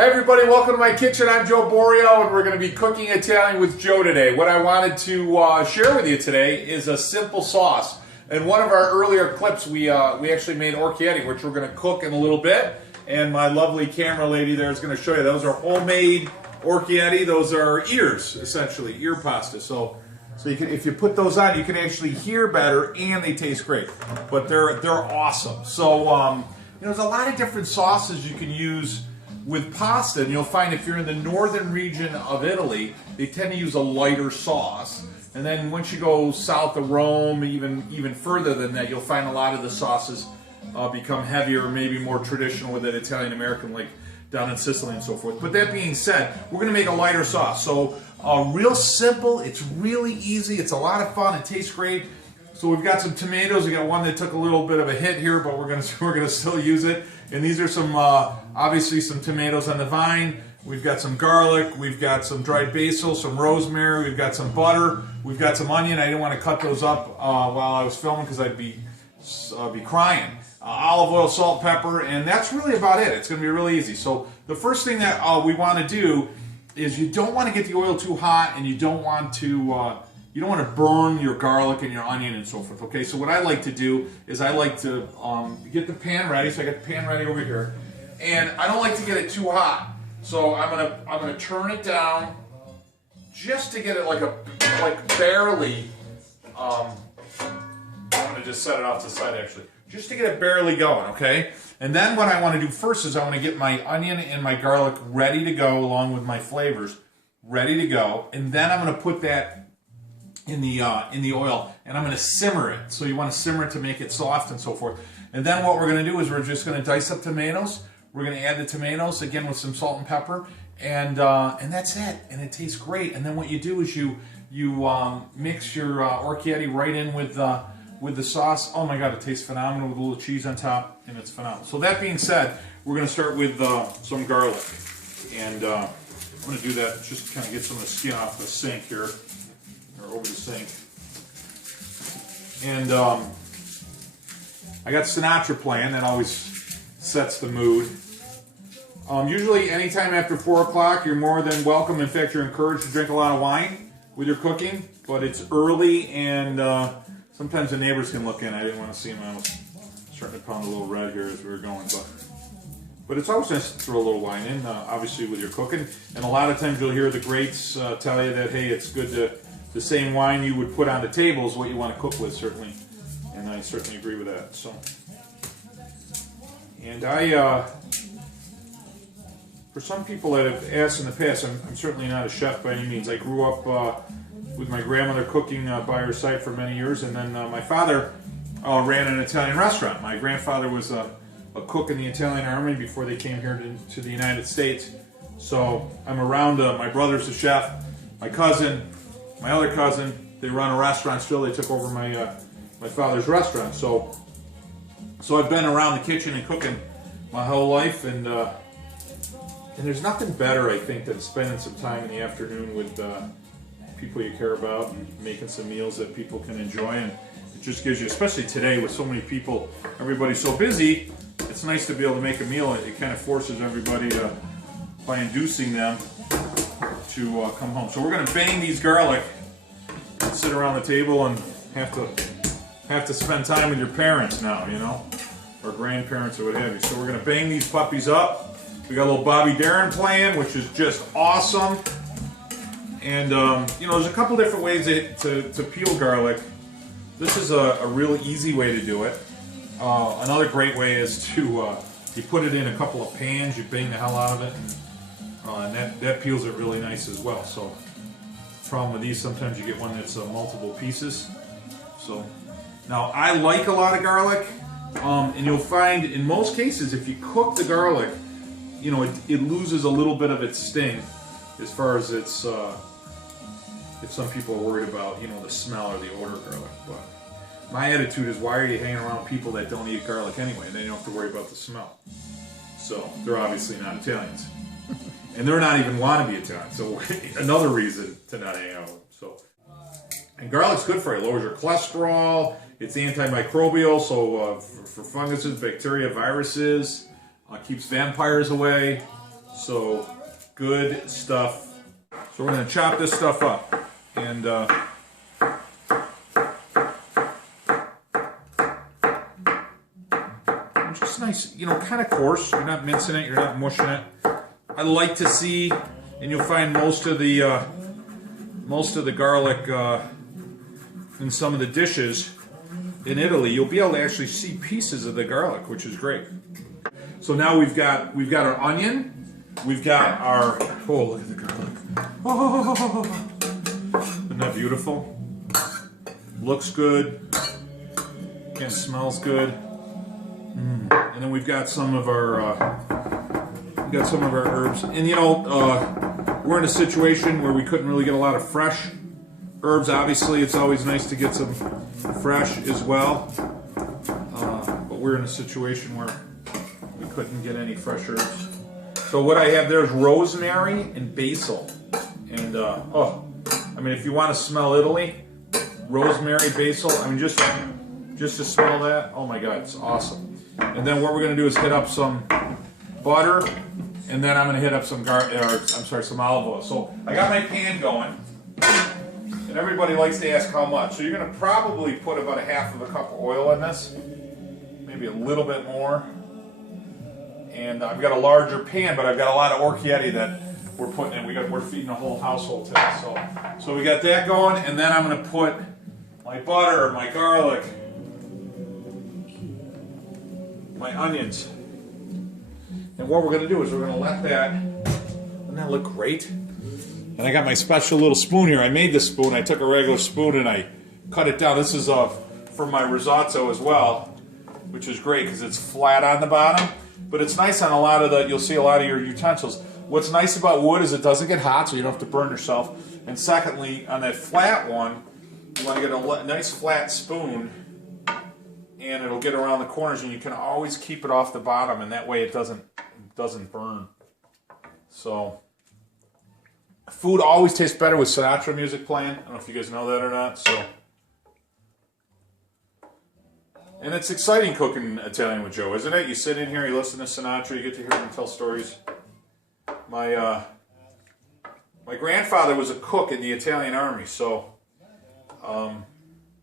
Hey everybody, welcome to my kitchen. I'm Joe Borio and we're going to be cooking Italian with Joe today. What I wanted to share with you today is a simple sauce. In one of our earlier clips we actually made orecchiette, which we're going to cook in a little bit. And my lovely camera lady there is going to show you. Those are homemade orecchiette. Those are ears, essentially, ear pasta. So you can, if you put those on, you can actually hear better and they taste great. But they're awesome. So there's a lot of different sauces you can use with pasta, and you'll find if you're in the northern region of Italy, they tend to use a lighter sauce. And then once you go south of Rome, even further than that, you'll find a lot of the sauces become heavier, maybe more traditional with an Italian American, like down in Sicily and so forth. But that being said, we're going to make a lighter sauce. So real simple, it's really easy, it's a lot of fun, it tastes great. So we've got some tomatoes. We got one that took a little bit of a hit here, but we're gonna still use it. And these are some obviously some tomatoes on the vine. We've got some garlic. We've got some dried basil, some rosemary. We've got some butter. We've got some onion. I didn't want to cut those up while I was filming because I'd be crying. Olive oil, salt, pepper, and that's really about it. It's gonna be really easy. So the first thing that we want to do is you don't want to get the oil too hot, and you don't want to burn your garlic and your onion and so forth, okay? So what I like to do is I like to get the pan ready. So I got the pan ready over here. And I don't like to get it too hot. So I'm gonna turn it down just to get it like barely, I'm gonna just set it off to the side actually. Just to get it barely going, okay? And then what I wanna do first is I wanna get my onion and my garlic ready to go along with my flavors, ready to go. And then I'm gonna put that in the oil, and I'm going to simmer it. So you want to simmer it to make it soft and so forth. And then what we're going to do is we're just going to dice up tomatoes. We're going to add the tomatoes again with some salt and pepper, and that's it. And it tastes great. And then what you do is you mix your orecchiette right in with the sauce. Oh my God, it tastes phenomenal with a little cheese on top, and it's phenomenal. So that being said, we're going to start with some garlic, and I'm going to do that just kind of get some of the skin off the sink here. Over the sink. And I got Sinatra playing. That always sets the mood. Usually anytime after 4 o'clock you're more than welcome. In fact, you're encouraged to drink a lot of wine with your cooking, but it's early and sometimes the neighbors can look in. I didn't want to see them. I was starting to pound a little red here as we were going, but it's always nice to throw a little wine in, obviously with your cooking. And a lot of times you'll hear the greats tell you that, hey, it's good to the same wine you would put on the table is what you want to cook with, certainly. And I certainly agree with that. So, and for some people that have asked in the past, I'm certainly not a chef by any means. I grew up with my grandmother cooking by her side for many years, and then my father ran an Italian restaurant. My grandfather was a cook in the Italian army before they came here to the United States. So I'm around, my brother's a chef, my cousin, my other cousin, they run a restaurant still. They took over my father's restaurant. So I've been around the kitchen and cooking my whole life, and there's nothing better, I think, than spending some time in the afternoon with people you care about and making some meals that people can enjoy. And it just gives you, especially today with so many people, everybody's so busy, it's nice to be able to make a meal. It kind of forces everybody by inducing them to come home. So we're going to bang these garlic, sit around the table, and have to spend time with your parents now, you know, or grandparents or what have you. So we're going to bang these puppies up. We got a little Bobby Darin playing, which is just awesome. And there's a couple different ways to peel garlic. This is a really easy way to do it. Another great way is to you put it in a couple of pans, you bang the hell out of it, and that peels it really nice as well. So the problem with these, sometimes you get one that's multiple pieces. So now I like a lot of garlic, and you'll find in most cases if you cook the garlic, it loses a little bit of its sting as far as its if some people are worried about the smell or the odor of garlic. But my attitude is, why are you hanging around people that don't eat garlic anyway? Then you don't have to worry about the smell. So they're obviously not Italians. And they're not even wannabe Italian, so another reason to not hang out with them. So, and garlic's good for you. It lowers your cholesterol. It's antimicrobial, so for funguses, bacteria, viruses. Keeps vampires away. So good stuff. So we're going to chop this stuff up. And just nice, you know, kind of coarse. You're not mincing it, you're not mushing it. I like to see, and you'll find most of the garlic in some of the dishes in Italy, you'll be able to actually see pieces of the garlic, which is great. So now we've got our onion, we've got our, oh, look at the garlic. Oh, isn't that beautiful? Looks good. Again, smells good. And then we've got some of our herbs. And you know, we're in a situation where we couldn't really get a lot of fresh herbs. Obviously, it's always nice to get some fresh as well. But we're in a situation where we couldn't get any fresh herbs. So what I have there is rosemary and basil. And oh, I mean, if you want to smell Italy, rosemary, basil. I mean, just to smell that, oh my God, it's awesome. And then what we're going to do is hit up some butter, and then I'm going to hit up some some olive oil. So I got my pan going, and everybody likes to ask how much. So you're going to probably put about a half of a cup of oil in this, maybe a little bit more. And I've got a larger pan, but I've got a lot of orecchiette that we're putting in. We're feeding the whole household today. So we got that going, and then I'm going to put my butter, my garlic, my onions. And what we're going to do is we're going to let that, doesn't that look great? And I got my special little spoon here. I made this spoon. I took a regular spoon and I cut it down. This is for my risotto as well, which is great because it's flat on the bottom. But it's nice on a lot of you'll see a lot of your utensils. What's nice about wood is it doesn't get hot, so you don't have to burn yourself. And secondly, on that flat one, you want to get a nice flat spoon, and it'll get around the corners, and you can always keep it off the bottom, and that way it doesn't burn. So food always tastes better with Sinatra music playing. I don't know if you guys know that or not. So, and it's exciting cooking Italian with Joe, isn't it? You sit in here, you listen to Sinatra, you get to hear him tell stories. My grandfather was a cook in the Italian army, so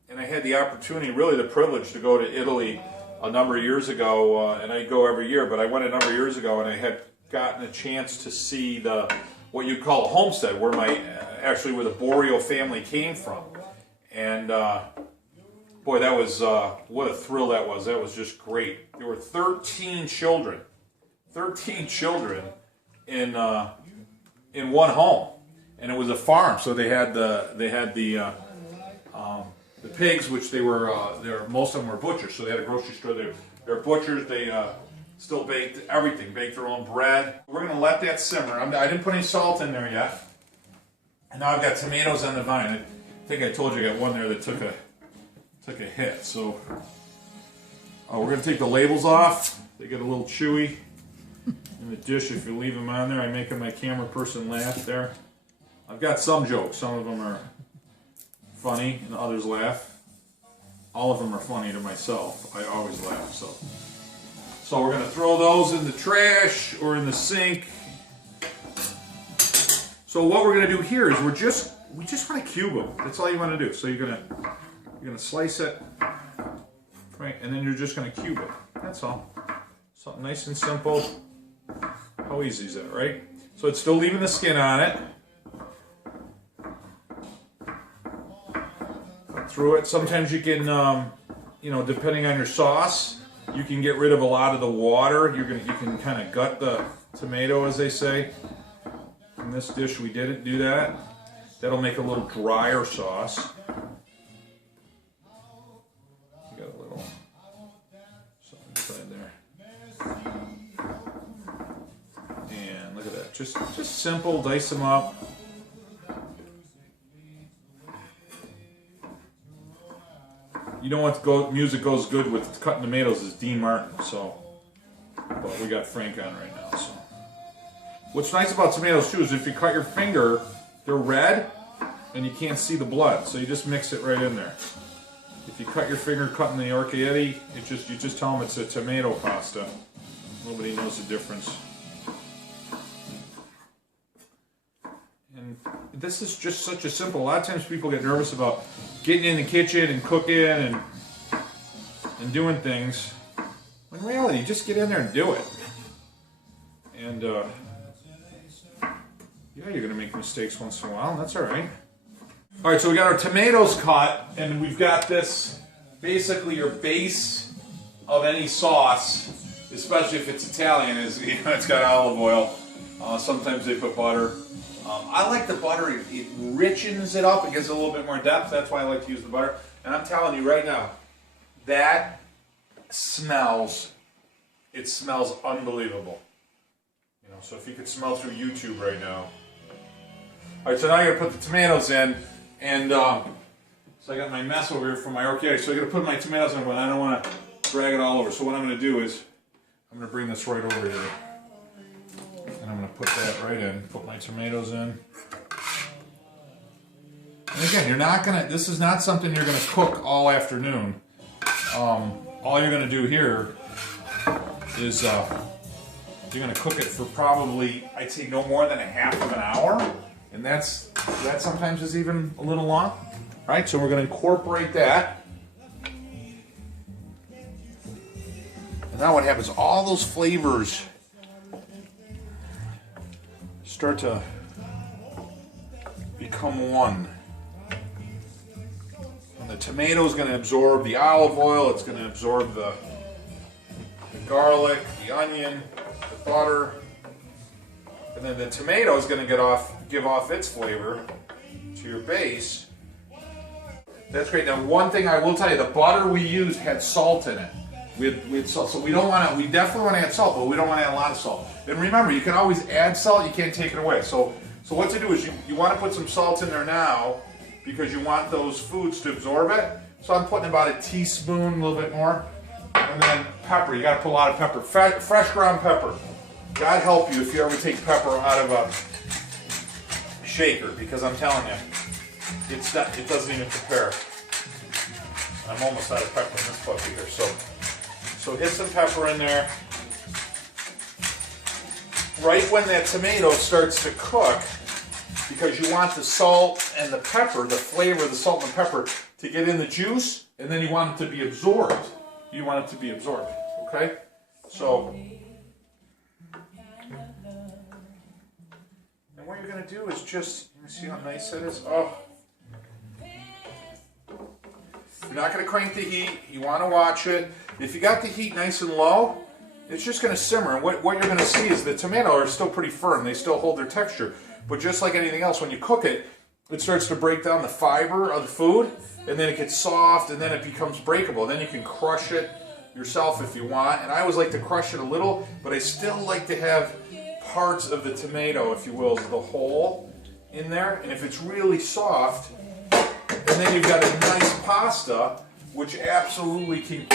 and I had the opportunity, really the privilege, to go to Italy a number of years ago, and I go every year, but I went a number of years ago, and I had gotten a chance to see what you'd call a homestead, where where the Borio family came from, and boy, that was what a thrill that was. That was just great. There were 13 children in one home, and it was a farm. So they had the pigs, which most of them were butchers. So they had a grocery store. They're butchers. They still baked everything, baked their own bread. We're gonna let that simmer. I didn't put any salt in there yet, and now I've got tomatoes on the vine. I think I told you I got one there that took a hit. So we're gonna take the labels off. They get a little chewy in the dish if you leave them on there. I'm making my camera person laugh there. I've got some jokes. Some of them are funny and others laugh. All of them are funny to myself. I always laugh. So we're going to throw those in the trash or in the sink. So what we're going to do here is we just want to cube them. That's all you want to do. So you're going to slice it, right, and then you're just going to cube it. That's all. Something nice and simple. How easy is that, right? So it's still leaving the skin on it. Cut through it. Sometimes you can, depending on your sauce, you can get rid of a lot of the water. You can kind of gut the tomato, as they say. In this dish, we didn't do that. That'll make a little drier sauce. You got a little something inside there. And look at that. Just simple. Dice them up. You know what music goes good with cutting tomatoes is Dean Martin, but we got Frank on right now. So, what's nice about tomatoes too is if you cut your finger, they're red, and you can't see the blood, so you just mix it right in there. If you cut your finger cutting the orecchiette, you just tell them it's a tomato pasta. Nobody knows the difference. this is just such a simple. A lot of times people get nervous about getting in the kitchen and cooking and doing things. In reality, just get in there and do it. And yeah, you're gonna make mistakes once in a while, and that's all right. All right, so we got our tomatoes cut, and we've got this, basically your base of any sauce, especially if it's Italian, is, you know, it's got olive oil. Sometimes they put butter. I like the butter, it richens it up, it gives it a little bit more depth, that's why I like to use the butter. And I'm telling you right now, that smells, it smells unbelievable. You know, so if you could smell through YouTube right now. All right, so now I gotta put the tomatoes in, and so I got my mess over here from my orchidea. So I gotta put my tomatoes in, but I don't wanna drag it all over. So what I'm gonna do is, I'm gonna bring this right over here. And I'm gonna put that right in, put my tomatoes in. And again, you're not gonna, this is not something you're gonna cook all afternoon. All you're gonna do here is you're gonna cook it for probably, I'd say no more than a half of an hour, and that sometimes is even a little long. All right, so we're gonna incorporate that. And now what happens? All those flavors start to become one. And the tomato is going to absorb the olive oil, it's going to absorb the garlic, the onion, the butter, and then the tomato is going to give off its flavor to your base. That's great. Now, one thing I will tell you, the butter we used had salt in it. We had salt, so we definitely want to add salt, but we don't want to add a lot of salt. And remember, you can always add salt, you can't take it away. So what to do is you want to put some salt in there now because you want those foods to absorb it. So I'm putting about a teaspoon, a little bit more. And then pepper, you got to put a lot of pepper. Fresh ground pepper. God help you if you ever take pepper out of a shaker, because I'm telling you, it doesn't even compare. I'm almost out of pepper in this puppy here, so hit some pepper in there. Right when that tomato starts to cook, because you want the salt and the pepper, the flavor of the salt and the pepper, to get in the juice, and then you want it to be absorbed. You want it to be absorbed, okay? So, and what you're going to do is just, you see how nice that is? Oh. You're not going to crank the heat. You want to watch it. If you got the heat nice and low, it's just going to simmer. And what you're going to see is the tomato are still pretty firm. They still hold their texture. But just like anything else, when you cook it, it starts to break down the fiber of the food, and then it gets soft, and then it becomes breakable. Then you can crush it yourself if you want. And I always like to crush it a little, but I still like to have parts of the tomato, if you will, the whole in there. And if it's really soft, and then you've got a nice pasta, which absolutely can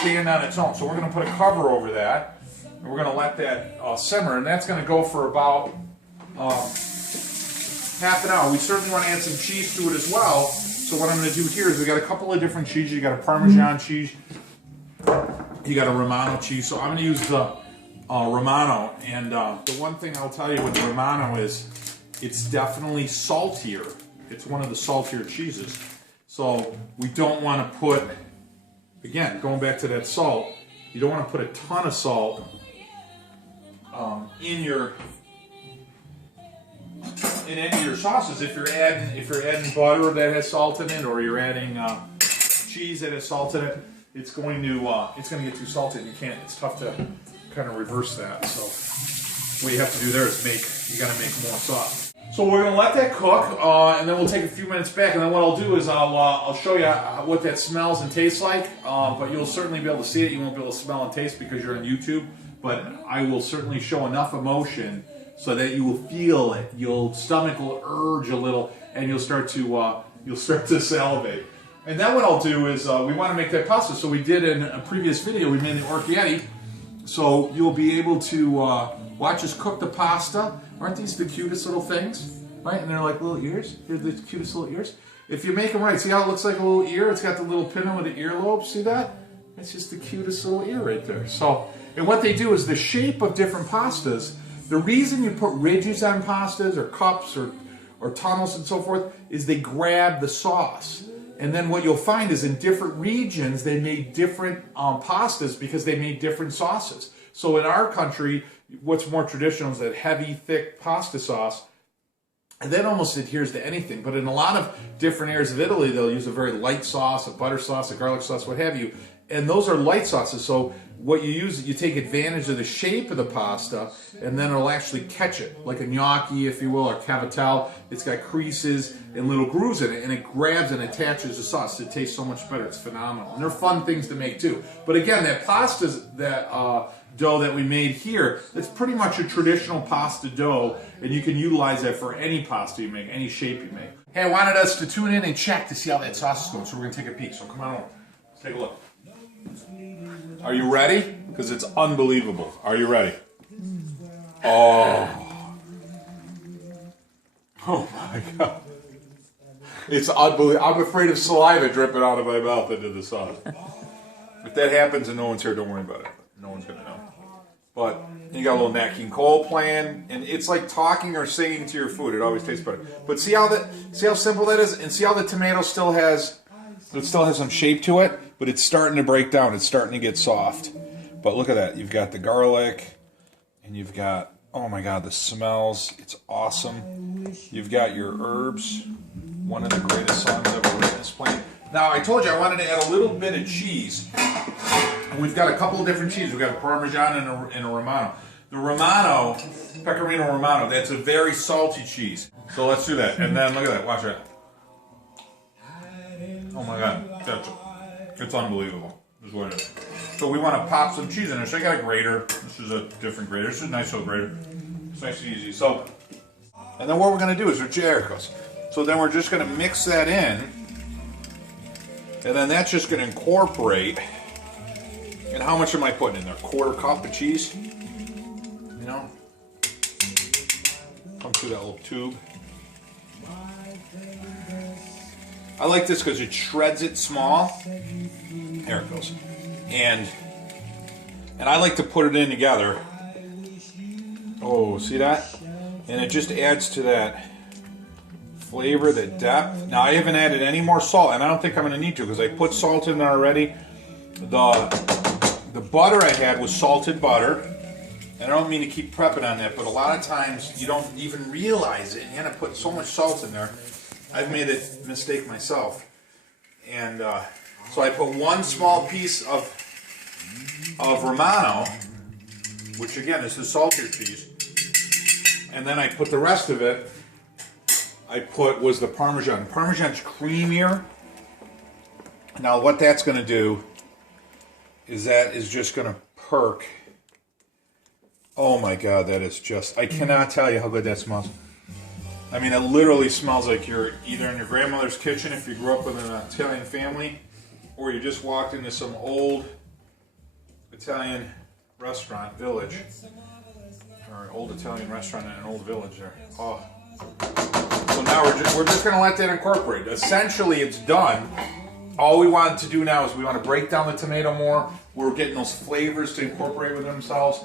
stand on its own. So we're going to put a cover over that, and we're going to let that simmer, and that's going to go for about half an hour. We certainly want to add some cheese to it as well. So what I'm going to do here is we got a couple of different cheeses. You got a Parmesan cheese, you got a Romano cheese. So I'm going to use the Romano, and the one thing I'll tell you with the Romano is it's definitely saltier. It's one of the saltier cheeses. So we don't want to put, again, going back to that salt, you don't want to put a ton of salt in any of your sauces. If you're adding butter that has salt in it, or you're adding cheese that has salt in it, it's going to get too salty. You can't. It's tough to kind of reverse that. So what you have to do there is you got to make more sauce. So we're going to let that cook, and then we'll take a few minutes back, and then what I'll do is I'll show you what that smells and tastes like, but you'll certainly be able to see it. You won't be able to smell and taste because you're on YouTube, but I will certainly show enough emotion so that you will feel it. Your stomach will urge a little, and you'll start to salivate. And then what I'll do is we want to make that pasta. So we did in a previous video, we made the orchietti, so you'll be able to watch us cook the pasta. Aren't these the cutest little things? Right? And they're like little ears. They're the cutest little ears. If you make them right, see how it looks like a little ear? It's got the little pin with the earlobe. See that? It's just the cutest little ear right there. So, and what they do is the shape of different pastas. The reason you put ridges on pastas or cups or or tunnels and so forth, is they grab the sauce. And then what you'll find is in different regions, they made different pastas because they made different sauces. So in our country, what's more traditional is that heavy, thick pasta sauce. And that almost adheres to anything. But in a lot of different areas of Italy, they'll use a very light sauce, a butter sauce, a garlic sauce, what have you. And those are light sauces. So what you use, you take advantage of the shape of the pasta, and then it'll actually catch it. Like a gnocchi, if you will, or cavatelli. It's got creases and little grooves in it, and it grabs and attaches the sauce. It tastes so much better. It's phenomenal. And they're fun things to make too. But again, that pasta, that dough that we made here, it's pretty much a traditional pasta dough, and you can utilize that for any pasta you make, any shape you make. Hey, I wanted us to tune in and check to see how that sauce is going, so we're going to take a peek. So come on over. Let's take a look. Are you ready? Because it's unbelievable. Are you ready? Oh. Oh my God. It's unbelievable. I'm afraid of saliva dripping out of my mouth into the sauce. If that happens and no one's here, don't worry about it. No one's going to know. But you got a little Nat King Cole playing, and it's like talking or singing to your food. It always tastes better. But see how simple that is, and see how the tomato still has some shape to it, but it's starting to break down. It's starting to get soft. But look at that. You've got the garlic, and you've got, oh my God, the smells. It's awesome. You've got your herbs. One of the greatest songs ever written is playing. Now, I told you I wanted to add a little bit of cheese. And we've got a couple of different cheeses. We've got a Parmesan and a Romano. The Romano, Pecorino Romano, that's a very salty cheese. So let's do that. And then look at that. Watch that. Oh my God. It's unbelievable. This is what it is. So we want to pop some cheese in there. So I got a grater. This is a different grater. This is a nice little grater. It's nice and easy. So, and then what we're going to do is Jericho's. So then we're just going to mix that in. And then that's just going to incorporate. And how much am I putting in there? 1/4 cup of cheese? You know? Come through that little tube. I like this because it shreds it small. There it goes. And I like to put it in together. Oh, see that? And it just adds to that flavor, the depth. Now, I haven't added any more salt, and I don't think I'm going to need to because I put salt in there already. The butter I had was salted butter. And I don't mean to keep prepping on that, but a lot of times you don't even realize it. And you end up putting so much salt in there. I've made a mistake myself. And so I put one small piece of Romano, which again is the salted cheese. And then I put the rest of it, was the Parmesan. Parmesan's creamier. Now what that's going to do is that is just going to perk. Oh my God, that is just, I cannot tell you how good that smells. I mean, it literally smells like you're either in your grandmother's kitchen if you grew up with an Italian family, or you just walked into some old Italian restaurant village, or an old Italian restaurant in an old village there. Oh. So now we're just going to let that incorporate. Essentially, it's done. All we want to do now is we want to break down the tomato more. We're getting those flavors to incorporate with themselves.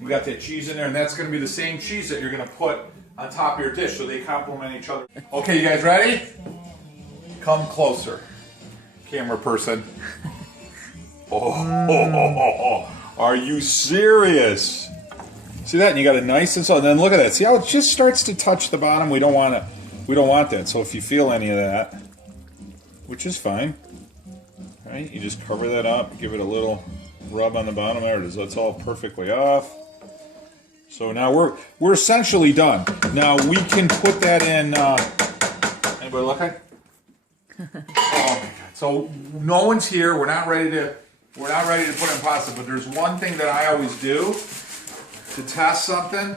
We got that cheese in there, and that's going to be the same cheese that you're going to put on top of your dish, so they complement each other. Okay, you guys ready? Come closer, camera person. Oh, are you serious? See that? And you got it nice and so. And then look at that. See how it just starts to touch the bottom? We don't want it. We don't want that. So if you feel any of that, which is fine, right? You just cover that up, give it a little rub on the bottom. There it is. That's all perfectly off. So now we're essentially done. Now we can put that in. Anybody looking? Oh my God! So no one's here. We're not ready to put in pasta. But there's one thing that I always do to test something,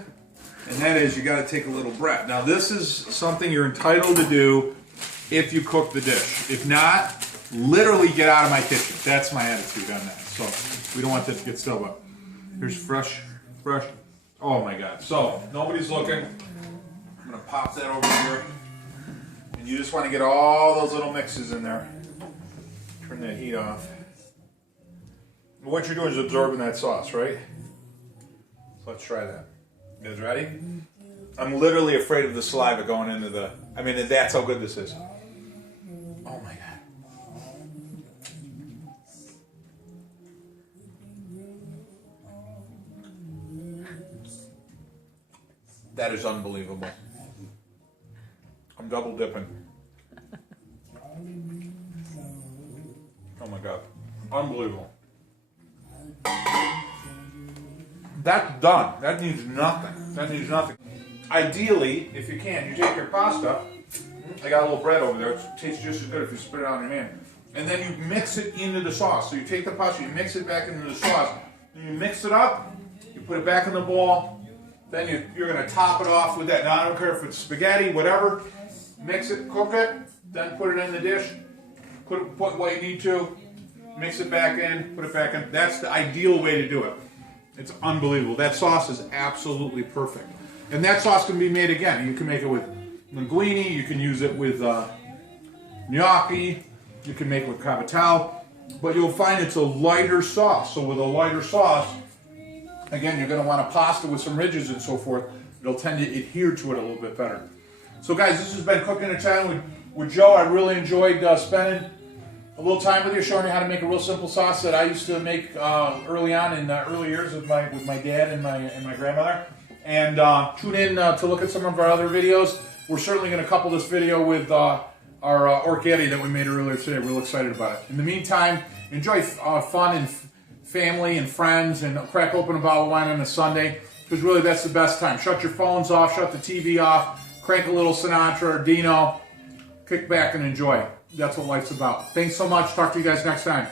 and that is you got to take a little breath. Now this is something you're entitled to do if you cook the dish. If not, literally get out of my kitchen. That's my attitude on that. So we don't want that to get stale. But here's fresh. Oh my God. So nobody's looking. I'm going to pop that over here. And you just want to get all those little mixes in there. Turn that heat off. And what you're doing is absorbing that sauce, right? So let's try that. You guys ready? I'm literally afraid of the saliva going into the... I mean, that's how good this is. Oh my God. That is unbelievable. I'm double dipping. Oh my God. Unbelievable. That's done. That needs nothing. That needs nothing. Ideally, if you can, you take your pasta. I got a little bread over there. It tastes just as good if you spit it out in your hand. And then you mix it into the sauce. So you take the pasta, you mix it back into the sauce. And you mix it up. You put it back in the bowl. Then you're going to top it off with that. Now, I don't care if it's spaghetti, whatever. Mix it, cook it, then put it in the dish. Put what you need to. Mix it back in, put it back in. That's the ideal way to do it. It's unbelievable. That sauce is absolutely perfect. And that sauce can be made again. You can make it with linguine. You can use it with gnocchi. You can make it with cavatelli. But you'll find it's a lighter sauce. So with a lighter sauce, again, you're going to want a pasta with some ridges and so forth. It'll tend to adhere to it a little bit better. So guys, this has been Cooking Italian with Joe. I really enjoyed spending a little time with you, showing you how to make a real simple sauce that I used to make early on in the early years with my dad and my grandmother. And tune in to look at some of our other videos. We're certainly going to couple this video with our orchetti that we made earlier today. Real excited about it. In the meantime, enjoy fun and family and friends, and crack open a bottle of wine on a Sunday, because really that's the best time. Shut your phones off, shut the TV off, crank a little Sinatra or Dino, kick back and enjoy. That's what life's about. Thanks so much. Talk to you guys next time.